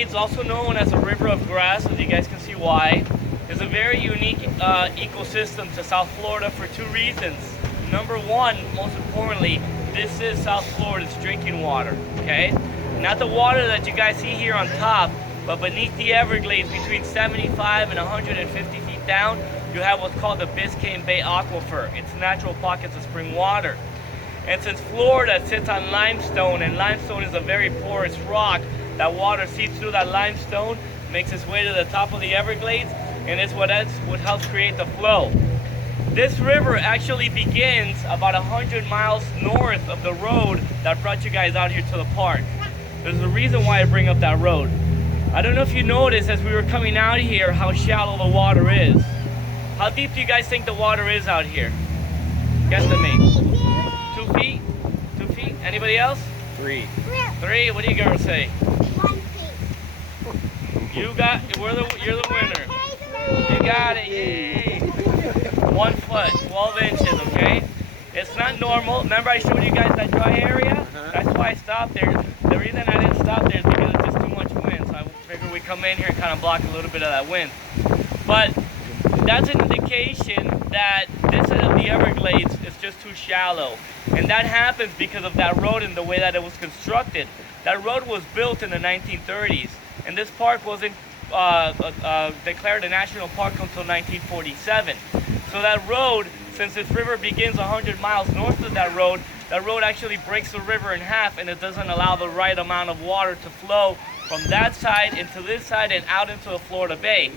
Everglades, also known as the River of Grass, as you guys can see why, is a very unique ecosystem to South Florida for two reasons. Number one, most importantly, this is South Florida's drinking water, okay? Not the water that you guys see here on top, but beneath the Everglades, between 75 and 150 feet down, you have what's called the Biscayne Bay Aquifer. It's natural pockets of spring water. And since Florida sits on limestone, and limestone is a very porous rock, that water seeps through that limestone, makes its way to the top of the Everglades, and it's what helps create the flow. This river actually begins about 100 miles north of the road that brought you guys out here to the park. There's a reason why I bring up that road. I don't know if you noticed as we were coming out here how shallow the water is. How deep do you guys think the water is out here? Guesstimate. 2 feet? 2 feet? Anybody else? 3. 3? What do you girls say? 1 feet. You're the winner. You got it, yay! 1 foot, 12 inches, okay? It's not normal. Remember I showed you guys that dry area? That's why I stopped there. The reason I didn't stop there is because it's just too much wind. So I figured we'd come in here and kind of block a little bit of that wind. But that's an indication that this side of the Everglades is just too shallow. And that happens because of that road and the way that it was constructed. That road was built in the 1930s. And this park wasn't declared a national park until 1947. So that road, since this river begins 100 miles north of that road actually breaks the river in half, and it doesn't allow the right amount of water to flow from that side into this side and out into the Florida Bay.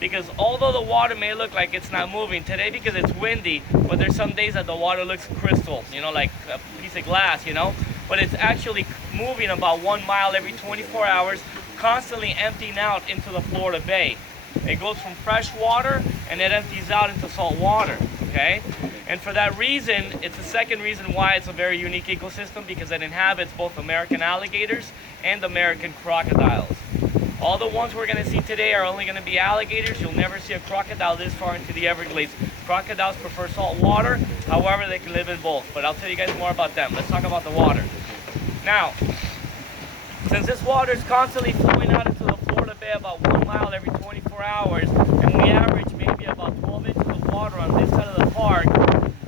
Because although the water may look like it's not moving today because it's windy, but there's some days that the water looks crystal, you know, like a piece of glass, you know, but it's actually moving about 1 mile every 24 hours, constantly emptying out into the Florida Bay. It goes from fresh water and it empties out into salt water, okay? And for that reason, it's the second reason why it's a very unique ecosystem, because it inhabits both American alligators and American crocodiles. All the ones we're going to see today are only going to be alligators. You'll never see a crocodile this far into the Everglades. Crocodiles prefer salt water, however they can live in both. But I'll tell you guys more about them. Let's talk about the water. Now, since this water is constantly flowing out into the Florida Bay about 1 mile every 24 hours, and we average maybe about 12 inches of water on this side of the park,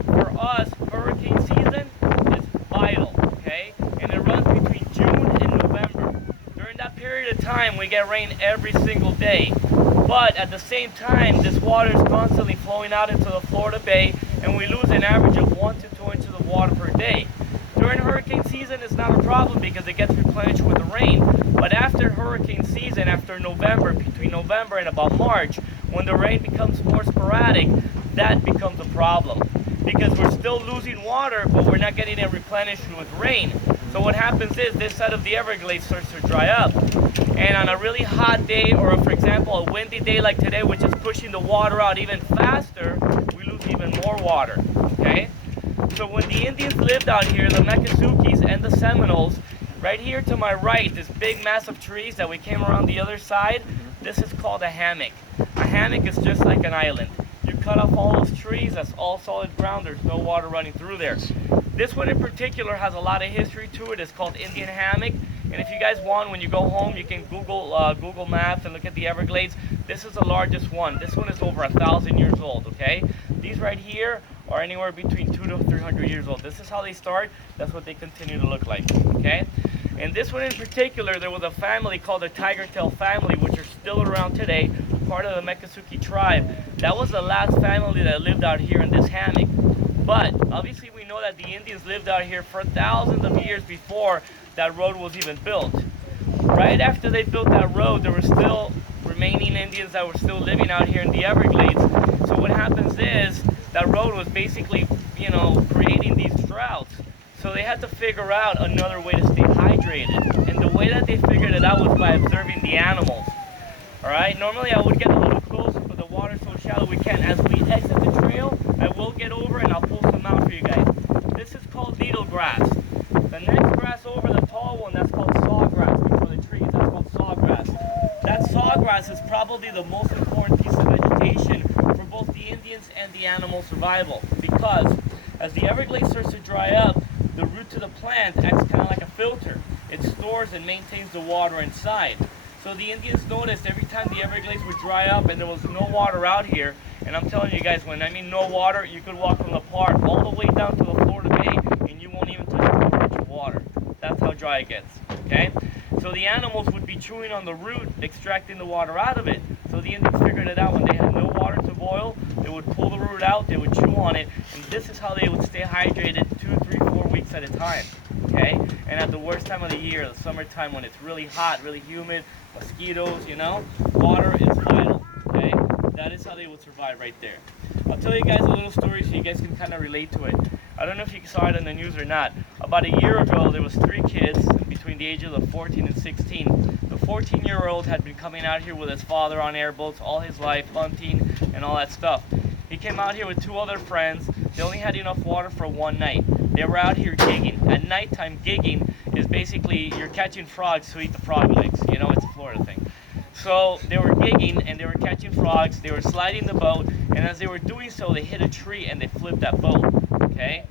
for us, hurricane season is vital, okay? And it runs between June and November. During that period of time, we get rain every single day. But at the same time, this water is constantly flowing out into the Florida Bay, and we lose an average of 1 to 2 inches of water per day. During hurricane season, it's not a problem because it gets replenished with the rain. But after hurricane season, after November, between November and about March, when the rain becomes more sporadic, that becomes a problem. Because we're still losing water, but we're not getting it replenished with rain. So what happens is this side of the Everglades starts to dry up. And on a really hot day, or for example, a windy day like today, which is pushing the water out even faster, we lose even more water, okay? So when the Indians lived out here, the Mekasukis and the Seminoles, right here to my right, this big massive trees that we came around the other side, this is called a hammock. A hammock is just like an island. You cut off all those trees, that's all solid ground, there's no water running through there. This one in particular has a lot of history to it. It's called Indian Hammock. And if you guys want, when you go home, you can Google Maps and look at the Everglades. This is the largest one. This one is over 1,000 years old, okay? These right here are anywhere between 200 to 300 years old. This is how they start. That's what they continue to look like, okay? And this one in particular, there was a family called the Tigertail family, which are still around today, part of the Mekasuki tribe. That was the last family that lived out here in this hammock. But obviously we know that the Indians lived out here for thousands of years before that road was even built. Right after they built that road, there were still remaining Indians that were still living out here in the Everglades. So what happens is that road was basically, you know, creating these droughts. So they had to figure out another way to stay hydrated. And the way that they figured it out was by observing the animals. All right, normally I would get a little closer, but the water's so shallow we can't. As we exit the trail, I will get over and I'll pull some out for you guys. This is called needle grass. The next grass over, the tall one, that's called sawgrass. Before the trees, that's called sawgrass. That sawgrass is probably the most important piece of vegetation for both the Indians and the animal survival, because as the Everglades starts to dry up, the root to the plant acts kind of like a filter. It stores and maintains the water inside. So the Indians noticed every time the Everglades would dry up and there was no water out here, and I'm telling you guys, when I mean no water, you could walk from the park all the way down to the Florida Bay and you won't even touch a 4 inch of water. That's how dry it gets, okay? So the animals would be chewing on the root, extracting the water out of it. So the Indians figured it out. When they had no water to boil, they would pull the root out, they would chew on it, and this is how they would stay hydrated 2, 3, 4 weeks at a time, okay? And at the worst time of the year, the summertime, when it's really hot, really humid, mosquitoes, you know, water is vital, okay? That is how they would survive right there. I'll tell you guys a little story so you guys can kind of relate to it. I don't know if you saw it in the news or not. About a year ago, there was 3 kids between the ages of 14 and 16. The 14-year-old had been coming out here with his father on airboats all his life, hunting and all that stuff. He came out here with 2 other friends. They only had enough water for 1 night. They were out here gigging. At nighttime, gigging is basically you're catching frogs to eat the frog legs. You know, it's a Florida thing. So they were gigging and they were catching frogs. They were sliding the boat, and as they were doing so, they hit a tree and they flipped that boat. Okay?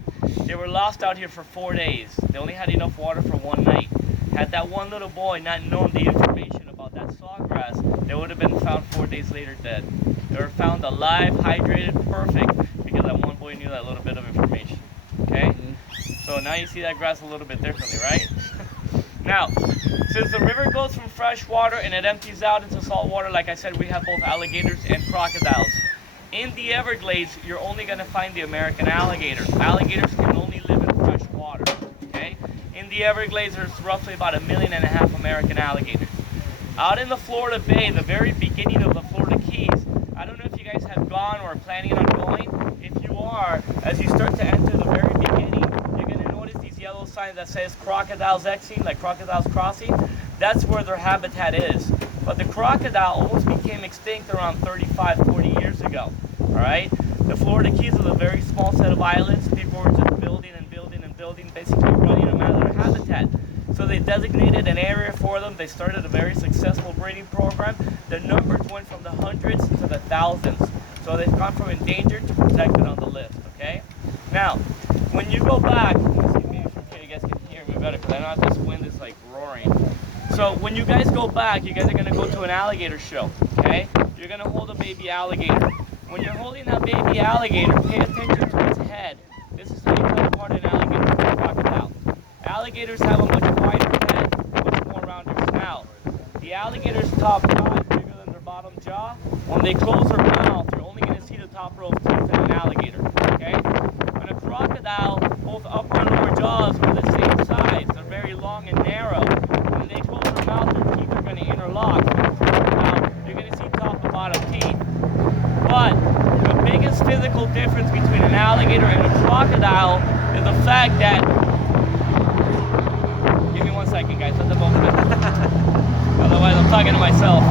They were lost out here for 4 days. They only had enough water for 1 night. Had that one little boy not known the information about that sawgrass, they would have been found 4 days later dead. They were found alive, hydrated, perfect, because that one boy knew that little bit of information. Okay? So now you see that grass a little bit differently, right? Now, since the river goes from fresh water and it empties out into salt water, like I said, we have both alligators and crocodiles. In the Everglades, you're only going to find the American alligator. Alligators can only live in fresh water, okay? In the Everglades, there's roughly about 1.5 million American alligators. Out in the Florida Bay, the very beginning of the Florida Keys, I don't know if you guys have gone or are planning on going. If you are, as you start to enter the very beginning, you're going to notice these yellow signs that says crocodiles exiting, like crocodiles crossing. That's where their habitat is. But the crocodile almost became extinct around 35, 40 years ago. All right? The Florida Keys is a very small set of islands. People were just building and building and building, basically running them out of their habitat. So they designated an area for them. They started a very successful breeding program. The numbers went from the hundreds to the thousands. So they've gone from endangered to protected on the list, okay? Now, when you go back, let me see, maybe from here you guys can hear me better because I know this wind is like roaring. So when you guys go back, you guys are gonna go to an alligator show, okay? You're gonna hold a baby alligator. When you're holding that baby alligator, pay attention to its head. This is how you tell apart an alligator from a crocodile. Alligators have a much wider head, much more rounded snout. The alligator's top jaw is bigger than their bottom jaw. When they close their mouth, you're only gonna see the top row of teeth in an alligator, okay? When a crocodile, both upper and lower jaws are the same size. They're very long and narrow. When they close their mouth, their teeth are gonna interlock. Now, you're gonna see top and bottom teeth. But the biggest physical difference between an alligator and a crocodile is the fact that, give me 1 second guys, let them open it. Otherwise I'm talking to myself.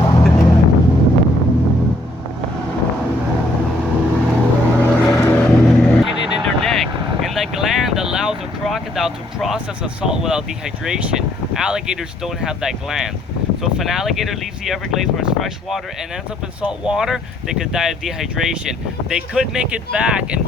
Get it in their neck, and that gland allows a crocodile to process a salt without dehydration. Alligators don't have that gland. So if an alligator leaves the Everglades where it's fresh water and ends up in salt water, they could die of dehydration. They could make it back and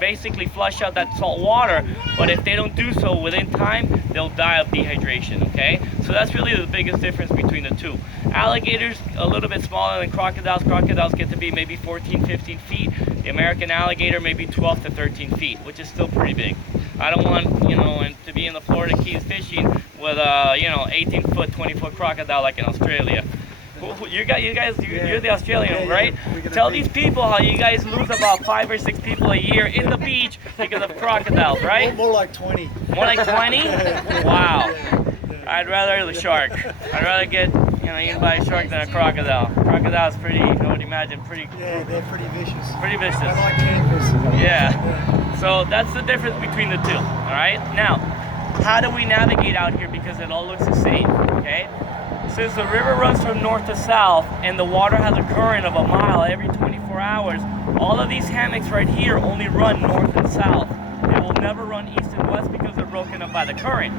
basically flush out that salt water, but if they don't do so within time, they'll die of dehydration, okay? So that's really the biggest difference between the two. Alligators, a little bit smaller than crocodiles. Crocodiles get to be maybe 14, 15 feet. The American alligator maybe 12 to 13 feet, which is still pretty big. I don't want, you know, to be in the Florida Keys fishing with a, 18-foot, 20-foot crocodile like in Australia. You're the Australian, right? Tell these people how you guys lose about 5 or 6 people a year in the beach because of crocodiles, right? More like 20. More like 20? Wow. I'd rather the shark. I'd rather get, eaten by a shark than a crocodile. Crocodile's pretty, I would imagine, pretty... Yeah, they're pretty vicious. Pretty vicious. I like campers. Yeah. So that's the difference between the two, all right? Now, how do we navigate out here because it all looks the same, okay? Since the river runs from north to south and the water has a current of a mile every 24 hours, all of these hammocks right here only run north and south. They will never run east and west because they're broken up by the current.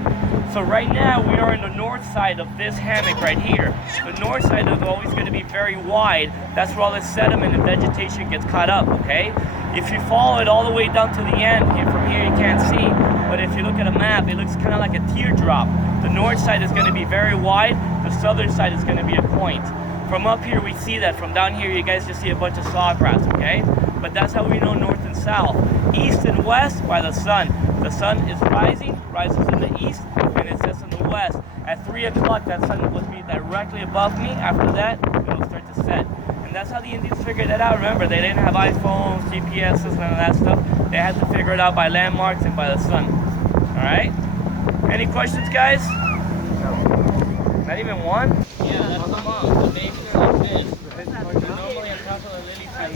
So right now we are in the north side of this hammock right here. The north side is always going to be very wide. That's where all the sediment and vegetation gets caught up, okay? If you follow it all the way down to the end, from here you can't see, but if you look at a map, it looks kind of like a teardrop. The The north side is going to be very wide. The southern side is going to be a point. From up here, we see that. From down here, you guys just see a bunch of sawgrass, okay? But that's how we know north and south. East and west by the sun. The sun is rising, rises in the east, and it sets in the west. At 3 o'clock, that sun will be directly above me. After that, it'll start to set. And that's how the Indians figured it out. Remember, they didn't have iPhones, GPSs, none of that stuff. They had to figure it out by landmarks and by the sun. All right? Any questions, guys? No. Not even one? Yeah, that's the mom. The names are like this. Normally on top of the lily pad.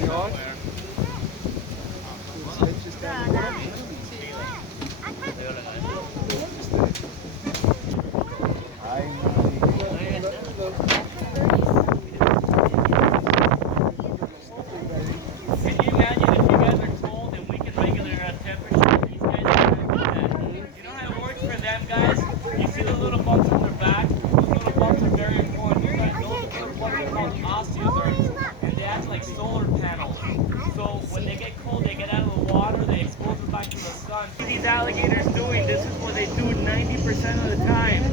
These alligators doing, this is what they do 90% of the time.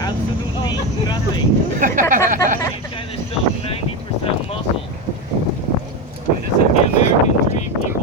Absolutely nothing. These guys are still 90% muscle. And this is the American dream, people.